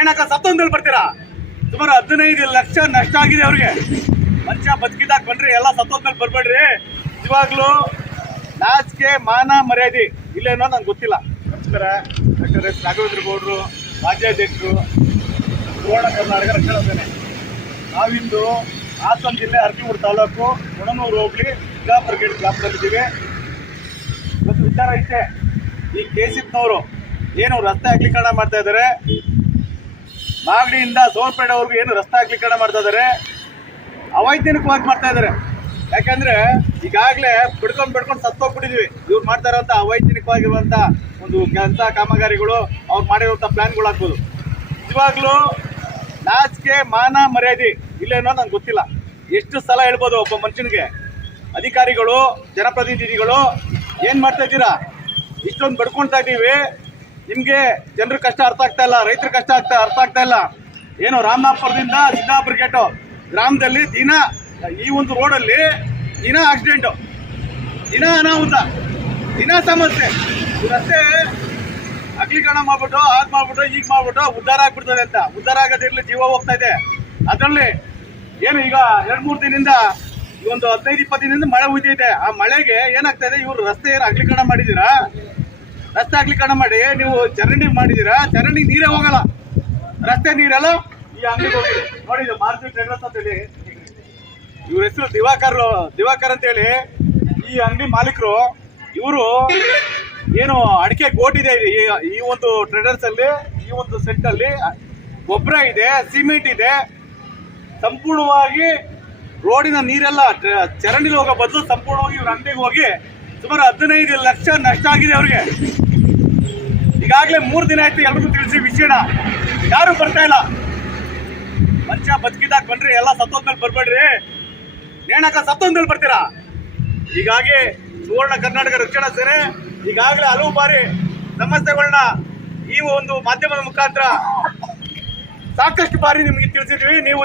ಏನಕ್ಕ ಸತ್ತೊಂದಲ್ಲಿ ಬರ್ತೀರಾ? ಸುಮಾರು ಹದಿನೈದು ಲಕ್ಷ ನಷ್ಟ ಆಗಿದೆ ಅವ್ರಿಗೆ. ಮನುಷ್ಯ ಬದುಕಿದಾಗ ಬನ್ರಿ ಎಲ್ಲ ಸತ್ತೋದ್ಮೇಲೆ ಬರ್ಬೇಡ್ರಿ. ಇವಾಗ್ಲೂ ನಾಚಿಕೆ, ಮಾನ, ಮರ್ಯಾದೆ ಇಲ್ಲೇನೋ ನಂಗೆ ಗೊತ್ತಿಲ್ಲ. ನಮಸ್ಕಾರ. ಡಾಕ್ಟರ್ ಎಸ್ ರಾಘವೇಂದ್ರ ಗೌಡರು ರಾಜ್ಯಾಧ್ಯಕ್ಷರು ಸುವರ್ಣ ಕರ್ನಾಟಕ ರಕ್ಷಣಾ ಸೇನೆ. ನಾವಿಂದು ಹಾಸನ ಜಿಲ್ಲೆ ಅರ್ಜಿಮೂರು ತಾಲೂಕು ಕೊಣನೂರು ಹೋಗ್ಲಿ ಗೇಟ್ ಗ್ರಾಮದಲ್ಲಿದ್ದೀವಿ. ಮತ್ತು ವಿಚಾರ ಇಷ್ಟೇ ಈ ಕೆ ಸಿಪ್ನವರು ಏನು ರಸ್ತೆ ಅಗಲೀಕರಣ ಮಾಡ್ತಾ ಇದ್ದಾರೆ. ಮಾಗಡಿಯಿಂದ ಸೋರ್ಪೇಟೆವರೆಗೂ ಏನು ರಸ್ತೆ ಅಗಲೀಕರಣ ಮಾಡ್ತಾ ಇದ್ದಾರೆ ಅವೈಜ್ಞಾನಿಕವಾಗಿ ಮಾಡ್ತಾ ಇದ್ದಾರೆ ಯಾಕಂದ್ರೆ ಈಗಾಗಲೇ ಬಿಡ್ಕೊಂಡು ಬಿಡ್ಕೊಂಡು ಸತ್ತೋಗ್ಬಿಟ್ಟಿದ್ವಿ. ಇವ್ರು ಮಾಡ್ತಾ ಇರೋಂಥ ಅವೈಜ್ಞಾನಿಕವಾಗಿರುವಂಥ ಒಂದು ಕೆಲಸ ಕಾಮಗಾರಿಗಳು, ಅವ್ರು ಮಾಡಿರುವಂಥ ಪ್ಲ್ಯಾನ್ಗಳು ಹಾಕ್ಬೋದು ನಿಜವಾಗ್ಲೂ ನಾಚಿಕೆ, ಮಾನ, ಮರ್ಯಾದೆ ಇಲ್ಲೇನೋ ನಂಗೆ ಗೊತ್ತಿಲ್ಲ. ಎಷ್ಟು ಸಲ ಹೇಳ್ಬೋದು ಒಬ್ಬ ಮನುಷ್ಯನಿಗೆ? ಅಧಿಕಾರಿಗಳು, ಜನಪ್ರತಿನಿಧಿಗಳು ಏನು ಮಾಡ್ತಾ ಇದ್ದೀರಾ? ಇಷ್ಟೊಂದು ಬಡ್ಕೊಳ್ತಾ ಇದ್ದೀವಿ. ನಿಮಗೆ ಜನರ ಕಷ್ಟ ಅರ್ಥ ಆಗ್ತಾ ಇಲ್ಲ, ರೈತರ ಕಷ್ಟ ಆಗ್ತಾ ಅರ್ಥ ಆಗ್ತಾ ಇಲ್ಲ. ಏನು, ರಾಮನಾಥಪುರದಿಂದ ಸಿದ್ದಾಪುರ ಗೇಟು. ಗ್ರಾಮದಲ್ಲಿ ದಿನ, ಈ ಒಂದು ರೋಡಲ್ಲಿ ದಿನ ಆಕ್ಸಿಡೆಂಟು ದಿನ ಅನಾಹುತ. ದಿನ ಸಮಸ್ಯೆ. ರಸ್ತೆ ಅಗ್ಲೀಕರಣ ಮಾಡ್ಬಿಟ್ಟು ಅದು ಮಾಡ್ಬಿಟ್ಟು ಈಗ ಮಾಡ್ಬಿಟ್ಟು ಉದ್ಧಾರ ಆಗ್ಬಿಡ್ತದೆ ಅಂತ. ಉದ್ಧಾರ ಆಗೋದಿರ್ಲಿ ಜೀವ ಹೋಗ್ತಾ ಇದೆ. ಅದರಲ್ಲಿ ಏನು ಈಗ ಎರಡು ಮೂರು ದಿನದಿಂದ, ಈ ಒಂದು ಹದಿನೈದು, ಇಪ್ಪತ್ತು ದಿನದಿಂದ ಮಳೆ ಉಯ್ದಿದೆ ಆ ಮಳೆಗೆ ಏನಾಗ್ತಾ ಇದೆ, ಇವರು ರಸ್ತೆ ಏನು ಅಗ್ಲಿಕರಣ ಮಾಡಿದ್ದೀರಾ? ರಸ್ತೆ ಅಗಲೀಕರಣ ಮಾಡಿ, ನೀವು ಚರಂಡಿ ಮಾಡಿದಿರಾ? ಚರಂಡಿ ನೀರೇ ಹೋಗಲ್ಲ. ರಸ್ತೆ ನೀರೆಲ್ಲ, ಈ ಅಂಗಡಿಗೆ ಹೋಗಿದೆ ನೋಡಿ ಟ್ರೇಡರ್ಸ್ ಅಂತ ಹೇಳಿ. ಇವ್ರ ಹೆಸರು ದಿವಾಕರ್ ದಿವಾಕರ್ ಅಂತ ಹೇಳಿ. ಈ ಅಂಗಡಿ ಮಾಲೀಕರು, ಇವರು ಏನು ಅಡಿಕೆ ಕೋಟಿದೆ ಈ- ಒಂದು ಟ್ರೇಡರ್ಸ್ ಅಲ್ಲಿ, ಈ ಒಂದು ಸೆಟ್ ಅಲ್ಲಿ ಗೊಬ್ಬರ ಇದೆ, ಸಿಮೆಂಟ್ ಇದೆ. ಸಂಪೂರ್ಣವಾಗಿ ರೋಡಿನ ನೀರೆಲ್ಲ, ಚರಂಡಿಲಿ ಹೋಗೋ ಬದಲು ಸಂಪೂರ್ಣವಾಗಿ ಇವ್ರ ಅಂಗಡಿಗೆ ಹೋಗಿ ಸುಮಾರು ಹದಿನೈದು ಲಕ್ಷ ನಷ್ಟ ಆಗಿದೆ ಅವ್ರಿಗೆ. ಈಗಾಗಲೇ ಮೂರು ದಿನ ಆಯ್ತು ಎಲ್ರಿಗೂ ತಿಳಿಸಿ ವಿಷಯನ. ಯಾರು ಬರ್ತಾ ಇಲ್ಲ? ಮನುಷ್ಯ ಬದುಕಿದಾಗ ಬನ್ರಿ ಎಲ್ಲ ಸತ್ತೋದ್ಮೇಲೆ ಬರ್ಬೇಡ್ರಿ. ನೇಣಕ ಸತ್ತೋದ್ಮೇಲೆ ಬರ್ತೀರಾ? ಹೀಗಾಗಿ ಸುವರ್ಣ ಕರ್ನಾಟಕ ರಕ್ಷಣಾ ಸೇನೆ ಈಗಾಗಲೇ ಹಲವು ಬಾರಿ ಸಮಸ್ಯೆಗಳನ್ನ ಈ ಒಂದು ಮಾಧ್ಯಮದ ಮುಖಾಂತರ ಸಾಕಷ್ಟು ಬಾರಿ ನಿಮಗೆ ತಿಳಿಸಿದ್ವಿ. ನೀವು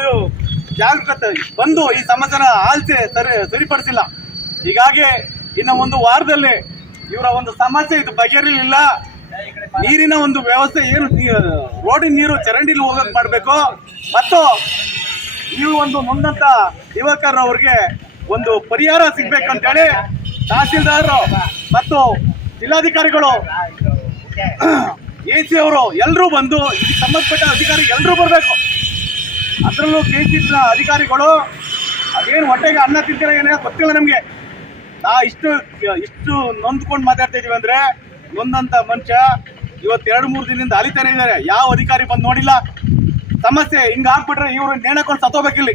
ಜಾಗೃತ ಬಂದು ಈ ಸಮಸ್ಯೆನ ಆಲ್ಸಿ ಸರಿ ಸರಿಪಡಿಸಿಲ್ಲ. ಹೀಗಾಗಿ ಇನ್ನು ಒಂದು ವಾರದಲ್ಲಿ ಇವರ ಒಂದು ಸಮಸ್ಯೆ ಇದು ಬಗೆಹರಿಲಿಲ್ಲ. ನೀರಿನ ಒಂದು ವ್ಯವಸ್ಥೆ ಏನು ರೋಡಿನ ನೀರು ಚರಂಡಿಲಿ ಹೋಗಕ್ ಮಾಡಬೇಕು. ಮತ್ತು ನೀವು ಒಂದು ಮುಂದಂತ ಯುವಕರ ಅವ್ರಿಗೆ ಒಂದು ಪರಿಹಾರ ಸಿಗ್ಬೇಕಂತೇಳಿ ತಹಸೀಲ್ದಾರರು ಮತ್ತು ಜಿಲ್ಲಾಧಿಕಾರಿಗಳು ಎ ಸಿ ಅವರು ಎಲ್ಲರೂ ಬಂದು ಸಂಬಂಧಪಟ್ಟ ಅಧಿಕಾರಿ ಎಲ್ಲರೂ ಬರಬೇಕು. ಅದರಲ್ಲೂ ಕೆ ಸಿ ಅಧಿಕಾರಿಗಳು, ಅದೇನು ಹೊಟ್ಟೆಗೆ ಅನ್ನ ತಿಂತೀರ ಏನೇ ಗೊತ್ತಿಲ್ಲ ನಮಗೆ. ನಾ ಇಷ್ಟು ಇಷ್ಟು ನೊಂದ್ಕೊಂಡು ಮಾತಾಡ್ತಾ ಇದೀವಿ ಅಂದ್ರೆ ನೊಂದಂತ ಮನುಷ್ಯ ಇವತ್ತು ಎರಡು, ಮೂರು ದಿನದಿಂದ ಅಲಿತಾನೆ ಇದ್ದಾರೆ ಯಾವ ಅಧಿಕಾರಿ ಬಂದು ನೋಡಿಲ್ಲ. ಸಮಸ್ಯೆ ಹಿಂಗ ಹಾಕ್ಬಿಟ್ರೆ ಇವ್ರು ನೇಣಕೊಂಡು ಸತ್ತೋಬೇಕಿಲ್ಲಿ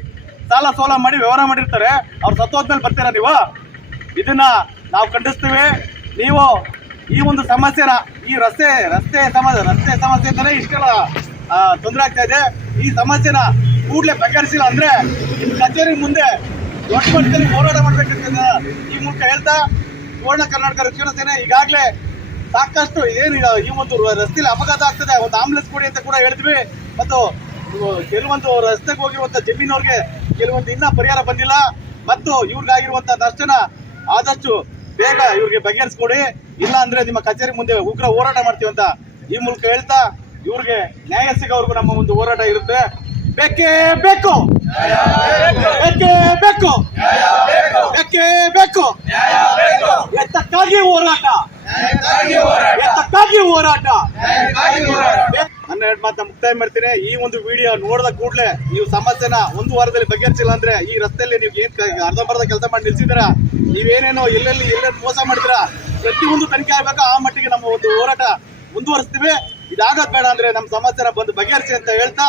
ಸಾಲ ಸೋಲ ಮಾಡಿ ವ್ಯವಹಾರ ಮಾಡಿರ್ತಾರೆ. ಅವ್ರು ಸತ್ತೋದ್ಮೇಲೆ ಬರ್ತೀರಾ ನೀವು? ಇದನ್ನ ನಾವು ಖಂಡಿಸ್ತೀವಿ. ನೀವು ಈ ಒಂದು ಸಮಸ್ಯೆನ, ಈ ರಸ್ತೆ ರಸ್ತೆ ಸಮಸ್ಯೆ ರಸ್ತೆ ಸಮಸ್ಯೆ ಅಂತಾನೆ ಇಷ್ಟೆಲ್ಲ ತೊಂದರೆ ಆಗ್ತಾ ಇದೆ. ಈ ಸಮಸ್ಯೆನ ಕೂಡಲೇ ಬಗೆಹರಿಸಿಲ್ಲ ಅಂದ್ರೆ ನಿಮ್ಮ ಕಚೇರಿ ಮುಂದೆ ದೊಡ್ಡ ಮಟ್ಟದಲ್ಲಿ ಹೋರಾಟ ಮಾಡ್ಬೇಕಂತ ಈ ಮೂಲಕ ಹೇಳ್ತಾ ಪೂರ್ಣ ಕರ್ನಾಟಕ ರಕ್ಷಣಾ ಸೇನೆ ಈಗಾಗಲೇ ಸಾಕಷ್ಟು ಏನು ಈ ಒಂದು ರಸ್ತೆಯಲ್ಲಿ ಅಪಘಾತ ಆಗ್ತದೆ. ಒಂದು ಆಂಬುಲೆನ್ಸ್ ಕೊಡಿ ಅಂತ ಕೂಡ ಹೇಳಿದ್ವಿ. ಮತ್ತು ಕೆಲವೊಂದು ರಸ್ತೆಗೆ ಹೋಗಿರುವಂಥ ಜಮೀನವ್ರಿಗೆ ಕೆಲವೊಂದು ಇನ್ನ ಪರಿಹಾರ ಬಂದಿಲ್ಲ. ಮತ್ತು ಇವ್ರಿಗಾಗಿರುವಂತ ನಷ್ಟನ ಆದಷ್ಟು ಬೇಗ ಇವ್ರಿಗೆ ಬಗೆಹರಿಸ್ಕೊಡಿ. ಇಲ್ಲ ಅಂದ್ರೆ ನಿಮ್ಮ ಕಚೇರಿ ಮುಂದೆ ಉಗ್ರ ಹೋರಾಟ ಮಾಡ್ತೀವಿ ಅಂತ ಈ ಮೂಲಕ ಹೇಳ್ತಾ ಇವ್ರಿಗೆ ನ್ಯಾಯ ಸಿಗೋವರೆಗೂ ನಮ್ಮ ಒಂದು ಹೋರಾಟ ಇರುತ್ತೆ. ಬೇಕೇ ಬೇಕು ಬೇಕೇ ಬೇಕು ಬೇಕೇ ಬೇಕು ಎತ್ತಕ್ಕಾಗಿ ಹೋರಾಟ ಎತ್ತಕ್ಕಾಗಿ ಹೋರಾಟ ನನ್ನ ಎರಡು ಮಾತನ್ನ ಮುಕ್ತಾಯ ಮಾಡ್ತೀನಿ ಈ ಒಂದು ವಿಡಿಯೋ ನೋಡಿದ ಕೂಡಲೇ ನೀವು ಸಮಸ್ಯೆನ ಒಂದು ವಾರದಲ್ಲಿ ಬಗೆಹರಿಸಿಲ್ಲ ಅಂದ್ರೆ ಈ ರಸ್ತೆಯಲ್ಲಿ ನೀವು ಏನ್ ಅರ್ಧಂಬರ್ಧ ಕೆಲಸ ಮಾಡಿ ನಿಲ್ಸಿದ್ದೀರಾ? ನೀವೇನೇನೋ ಎಲ್ಲೆಲ್ಲಿ ಎಲ್ಲೆಲ್ಲಿ ಮೋಸ ಮಾಡಿದ್ದೀರಾ ಪ್ರತಿಯೊಂದು ತನಿಖೆ ಆಗಬೇಕು? ಆ ಮಟ್ಟಿಗೆ ನಮ್ಮ ಒಂದು ಹೋರಾಟ ಮುಂದುವರಿಸ್ತೀವಿ. ಇದಾಗದ್ ಬೇಡ ಅಂದ್ರೆ ನಮ್ಮ ಸಮಸ್ಯೆನ ಬಂದು ಬಗೆಹರಿಸಿ ಅಂತ ಹೇಳ್ತಾ